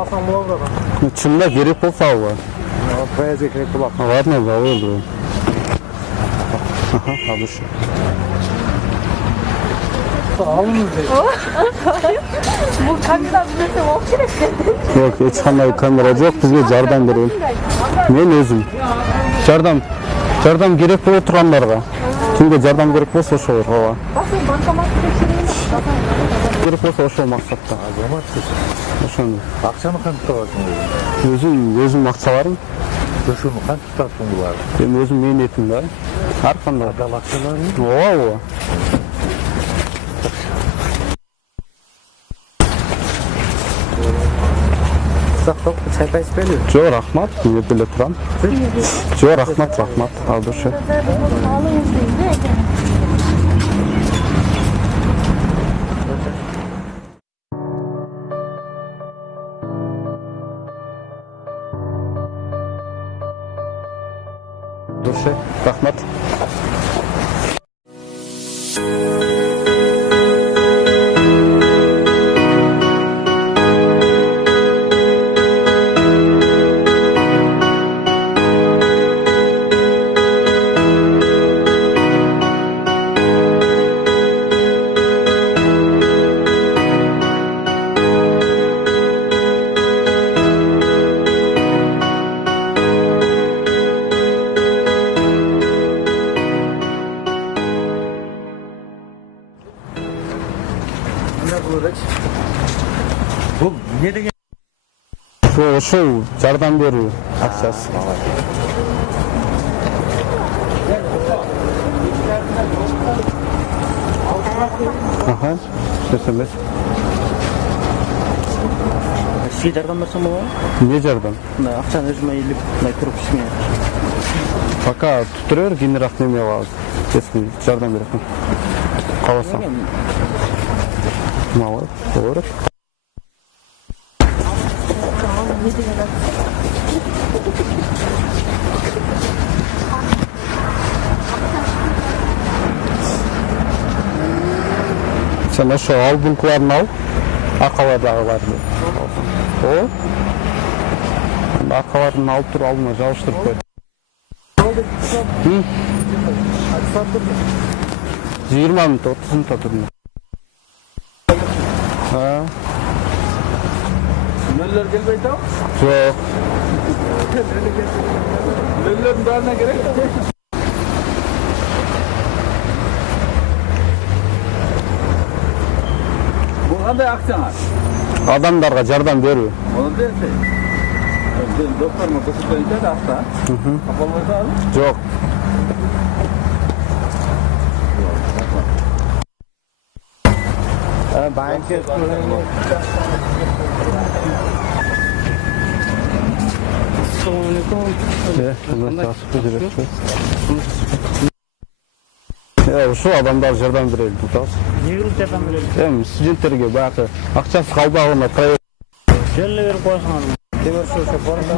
алсаң болады да. Чынында керек болса алға. Поездге керек болады. Ладно, алып. Аха, алыш. Алыңыз дейді. Бұл камера білмесе болып керек деді. Жоқ, ешқандай камера жоқ, бізге жардам берейін. Мен өзім. Жардам керек болып тұрғандарға. Кімге жардам керек болса ошоларға. Басын банкоматты тексерейін. Керек болса ошол мақсатта. Ошондой. Ақшаны қанша табасың? Өзім ақшаларым. Ошоны қанша табасың бұлар? Мен өзім менетім да. Әрқандай. Адал ақшаларың? Ооба. Сақтап, сайпайсыз бәлі? Жоқ, рахмат, мен біле тұрам. Жоқ, рахмат, алдыршы. Алыңыз дейді. Дұршы, рахмат. Бұл не деген? Ошол жардам берүү акчасы. Аха, сөзсемес. Сізге жардам берсем болады? Не жардам? Ақшаны өзіме еліп, тұрып ішіне. Пока тұтырыр, кейінірек неме алады. Ескі жардам беретін. Қаласам. Малы, olur. Sen şu albumlarını al, arkalardağılarını. O, arkalarını alıp dur, albuma çalıştırıp koy. Hı? 20 minut, 30 minut oturma. Ha? Möller gelmeydi ama? Yok. Möllerin daha ne gerek? Bu kadar akşam. Adamlarga jardam berүү. Onu derse. Doktor mu kısıtlayınca da hasta. Kapalıysa abi? Жоқ. Banka Ушул адамдар жардам берели турат. Не кылып жардам берели? Студенттерге баягы акчасы калбагына проект Жөнлө берип коюшуңар. temir şu borsa.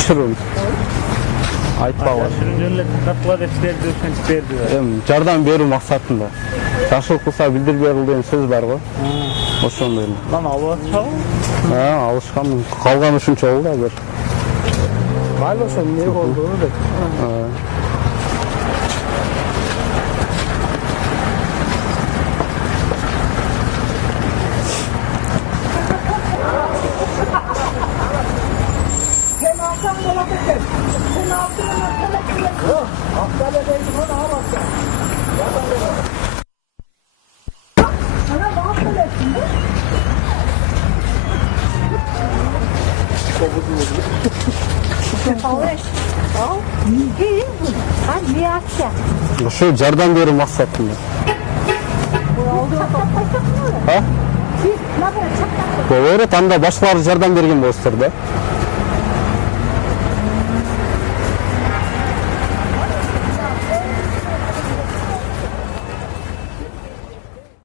Шырын. Айтпагыла. Жөнлө тартыла деп берди, ошентип берди. Жардам берүү максатында. Жакшылык кылса билдирбей кыл деген сөз бар го. Ошондой. Lan алып атышабы? Алышкан. Калган ушунча болду азыр. Maylı olsa ne olduğunu da. Sen alsan olabilir. Sen altına olabilir. Yok. Hastanedeyim ona almasın. Sana bağlı etsin de. Ошо жардам берүү максатында. Болот, анда башкалар жардам берген болсуңар да.